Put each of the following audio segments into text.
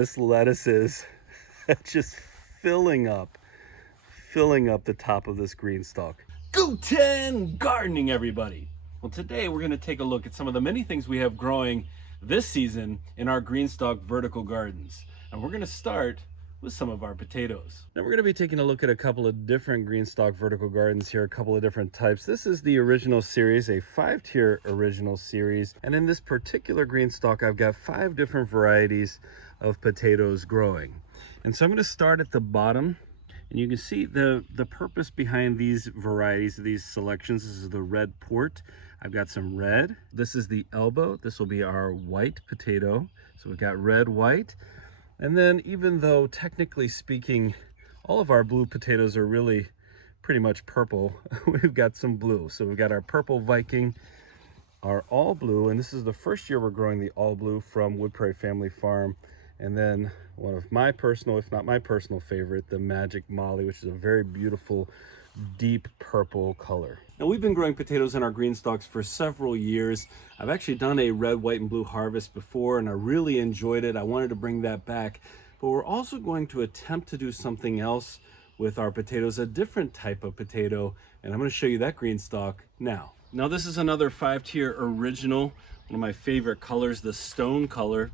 This lettuce is just filling up the top of this green stalk. Guten gardening, everybody. Well, today we're going to take a look at some of the many things we have growing this season in our GreenStalk vertical gardens. And we're going to start with some of our potatoes. Now we're going to be taking a look at a couple of different GreenStalk vertical gardens here, a couple of different types. This is the original series, a 5-tier original series. And in this particular GreenStalk, I've got 5 different varieties of potatoes growing. And so I'm going to start at the bottom. And you can see the purpose behind these varieties, these selections. This is the red port. I've got some red. This is the elbow. This will be our white potato. So we've got red, white. And then even though technically speaking, all of our blue potatoes are really pretty much purple, we've got some blue. So we've got our purple Viking, our all blue, and this is the first year we're growing the all blue from Wood Prairie Family Farm. And then one of my personal, if not my personal favorite, the Magic Molly, which is a very beautiful, deep purple color. Now we've been growing potatoes in our green stalks for several years. I've actually done a red, white, and blue harvest before, and I really enjoyed it. I wanted to bring that back. But we're also going to attempt to do something else with our potatoes, a different type of potato, and I'm going to show you that green stalk now. Now this is another 5-tier original, one of my favorite colors, the stone color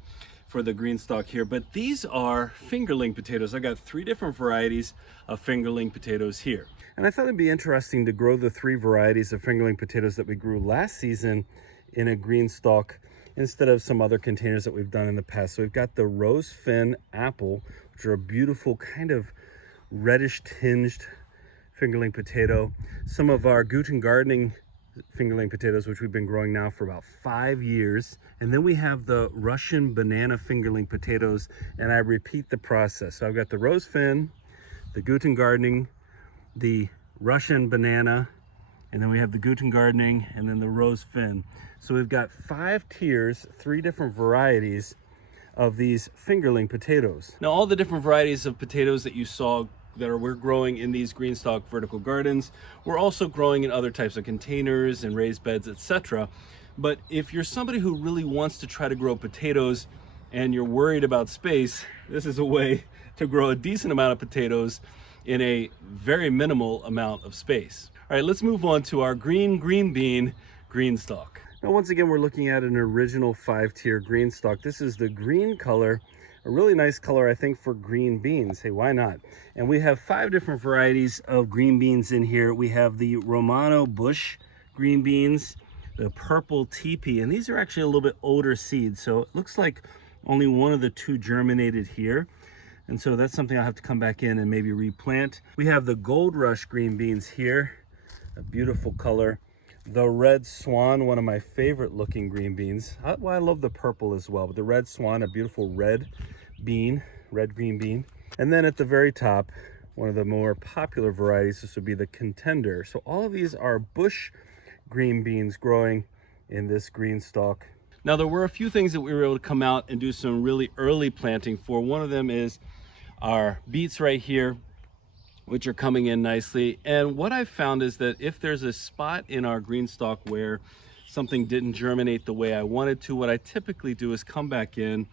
for the green stalk here, but these are fingerling potatoes. I got 3 different varieties of fingerling potatoes here. And I thought it'd be interesting to grow the 3 varieties of fingerling potatoes that we grew last season in a green stalk instead of some other containers that we've done in the past. So we've got the rose fin apple, which are a beautiful kind of reddish tinged fingerling potato. Some of our Guten gardening fingerling potatoes, which we've been growing now for about 5 years. And then we have the Russian banana fingerling potatoes, and I repeat the process. So I've got the rose fin, the Guten gardening, the Russian banana, and then we have the Guten gardening, and then the rose fin. So we've got 5 tiers, 3 different varieties of these fingerling potatoes. Now all the different varieties of potatoes that you saw that we're growing in these GreenStalk vertical gardens, we're also growing in other types of containers and raised beds, etc. But if you're somebody who really wants to try to grow potatoes and you're worried about space, this is a way to grow a decent amount of potatoes in a very minimal amount of space. All right, let's move on to our green bean GreenStalk. Now once again, we're looking at an original 5-tier GreenStalk. This is the green color, a really nice color, I think, for green beans. Hey, why not? And we have 5 different varieties of green beans in here. We have the Romano Bush green beans, the purple teepee, and these are actually a little bit older seeds. So it looks like only one of the 2 germinated here. And so that's something I'll have to come back in and maybe replant. We have the Gold Rush green beans here, a beautiful color. The Red Swan, one of my favorite looking green beans. I love the purple as well, but the Red Swan, a beautiful red bean, red green bean. And then at the very top, one of the more popular varieties, this would be the Contender. So all of these are bush green beans growing in this green stalk. Now there were a few things that we were able to come out and do some really early planting for. One of them is our beets right here, which are coming in nicely. And what I've found is that if there's a spot in our green stalk where something didn't germinate the way I wanted to, what I typically do is come back in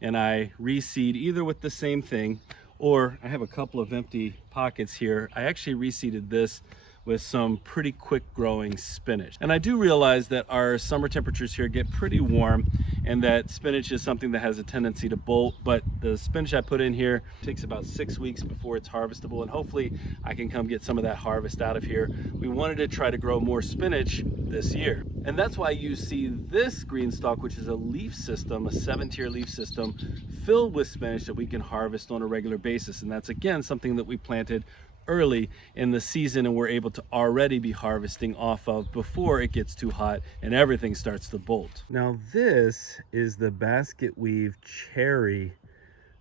and I reseed either with the same thing, or I have a couple of empty pockets here. I actually reseeded this with some pretty quick growing spinach. And I do realize that our summer temperatures here get pretty warm and that spinach is something that has a tendency to bolt, but the spinach I put in here takes about 6 weeks before it's harvestable, and hopefully I can come get some of that harvest out of here. We wanted to try to grow more spinach this year. And that's why you see this green stalk, which is a leaf system, a 7-tier leaf system filled with spinach that we can harvest on a regular basis. And that's again something that we planted early in the season and we're able to already be harvesting off of before it gets too hot and everything starts to bolt. Now this is the Basketweave cherry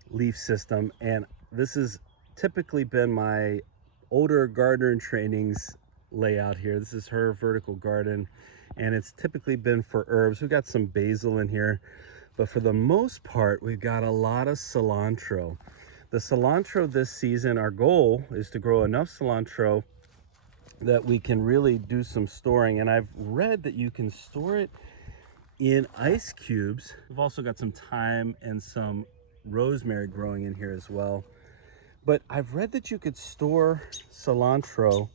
leaf system, and this has typically been my older gardener in training's layout here. This is her vertical garden, and it's typically been for herbs. We've got some basil in here, but for the most part we've got a lot of cilantro. The cilantro this season, our goal is to grow enough cilantro that we can really do some storing. And I've read that you can store it in ice cubes. We've also got some thyme and some rosemary growing in here as well. But I've read that you could store cilantro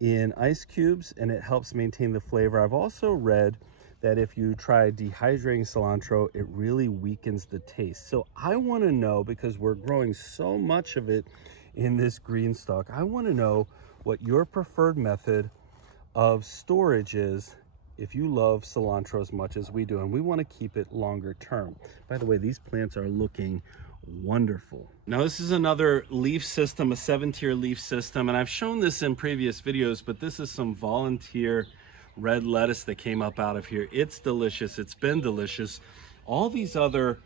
in ice cubes and it helps maintain the flavor. I've also read that if you try dehydrating cilantro, it really weakens the taste. So I want to know, because we're growing so much of it in this GreenStalk, I want to know what your preferred method of storage is if you love cilantro as much as we do, and we want to keep it longer term. By the way, these plants are looking wonderful. Now this is another leaf system, a 7-tier leaf system, and I've shown this in previous videos, but this is some volunteer red lettuce that came up out of here. It's delicious. It's been delicious. All these other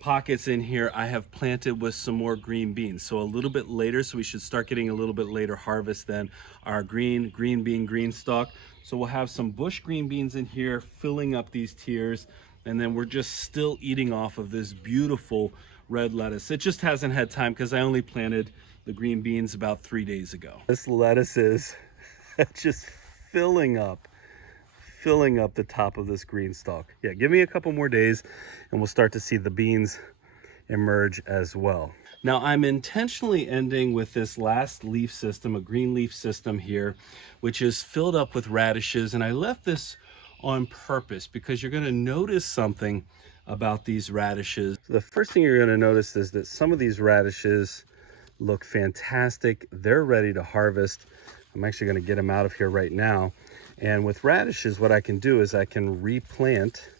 pockets in here I have planted with some more green beans, so a little bit later, so we should start getting a little bit later harvest than our green bean GreenStalk. So we'll have some bush green beans in here filling up these tiers, and then we're just still eating off of this beautiful red lettuce. It just hasn't had time because I only planted the green beans about 3 days ago. This lettuce is just filling up the top of this GreenStalk. Yeah, give me a couple more days and we'll start to see the beans emerge as well. Now I'm intentionally ending with this last leaf system, a green leaf system here, which is filled up with radishes, and I left this on purpose because you're going to notice something about these radishes. The first thing you're going to notice is that some of these radishes look fantastic. They're ready to harvest. I'm actually going to get them out of here right now. And with radishes, what I can do is I can replant.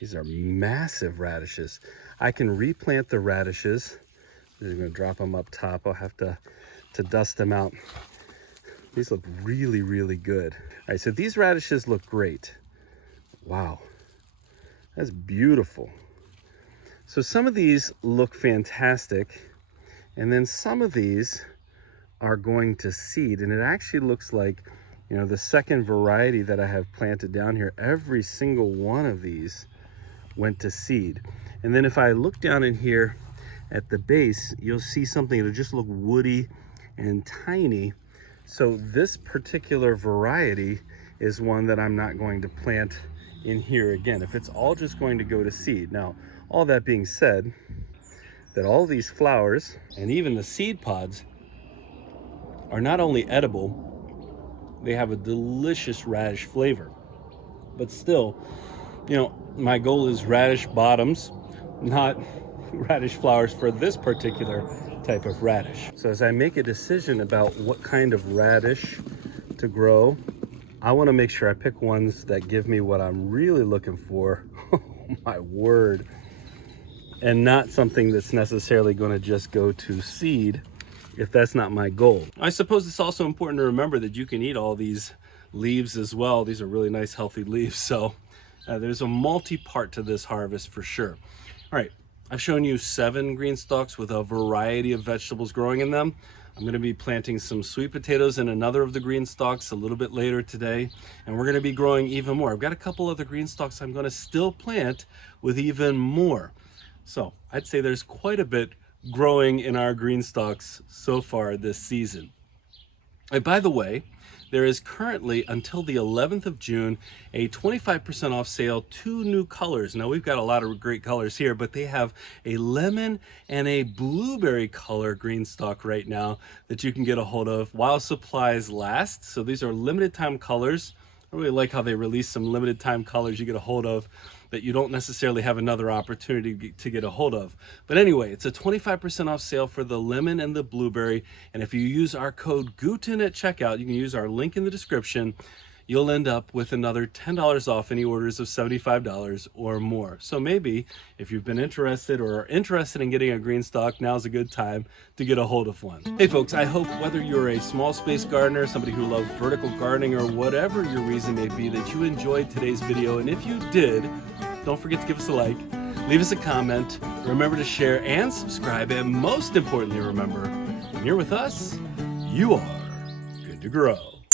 These are massive radishes. I can replant the radishes. I'm going to drop them up top. I'll have to dust them out. These look really, really good. All right, so these radishes look great. Wow, that's beautiful. So some of these look fantastic, and then some of these are going to seed, and it actually looks like, you know, the second variety that I have planted down here, every single one of these went to seed. And then if I look down in here at the base, you'll see something that'll just look woody and tiny. So this particular variety is one that I'm not going to plant in here again, if it's all just going to go to seed. Now, all that being said, that all these flowers and even the seed pods are not only edible, they have a delicious radish flavor. But still, you know, my goal is radish bottoms, not radish flowers for this particular type of radish. So as I make a decision about what kind of radish to grow, I want to make sure I pick ones that give me what I'm really looking for. Oh my word. And not something that's necessarily going to just go to seed if that's not my goal. I suppose it's also important to remember that you can eat all these leaves as well. These are really nice, healthy leaves. So there's a multi-part to this harvest for sure. All right, I've shown you 7 GreenStalks with a variety of vegetables growing in them. I'm going to be planting some sweet potatoes in another of the GreenStalks a little bit later today, and we're going to be growing even more. I've got a couple other GreenStalks I'm going to still plant with even more. So I'd say there's quite a bit growing in our GreenStalks so far this season. And by the way, there is currently until the 11th of June a 25% off sale, 2 new colors. Now we've got a lot of great colors here, but they have a lemon and a blueberry color GreenStalk right now that you can get a hold of while supplies last. So these are limited time colors. I really like how they release some limited time colors you get a hold of that you don't necessarily have another opportunity to get a hold of. But anyway, it's a 25% off sale for the lemon and the blueberry. And if you use our code Guten at checkout, you can use our link in the description, you'll end up with another $10 off any orders of $75 or more. So maybe if you've been interested or are interested in getting a GreenStalk, now's a good time to get a hold of one. Hey folks, I hope whether you're a small space gardener, somebody who loves vertical gardening, or whatever your reason may be, that you enjoyed today's video. And if you did, don't forget to give us a like, leave us a comment, remember to share and subscribe, and most importantly, remember, when you're with us, you are good to grow.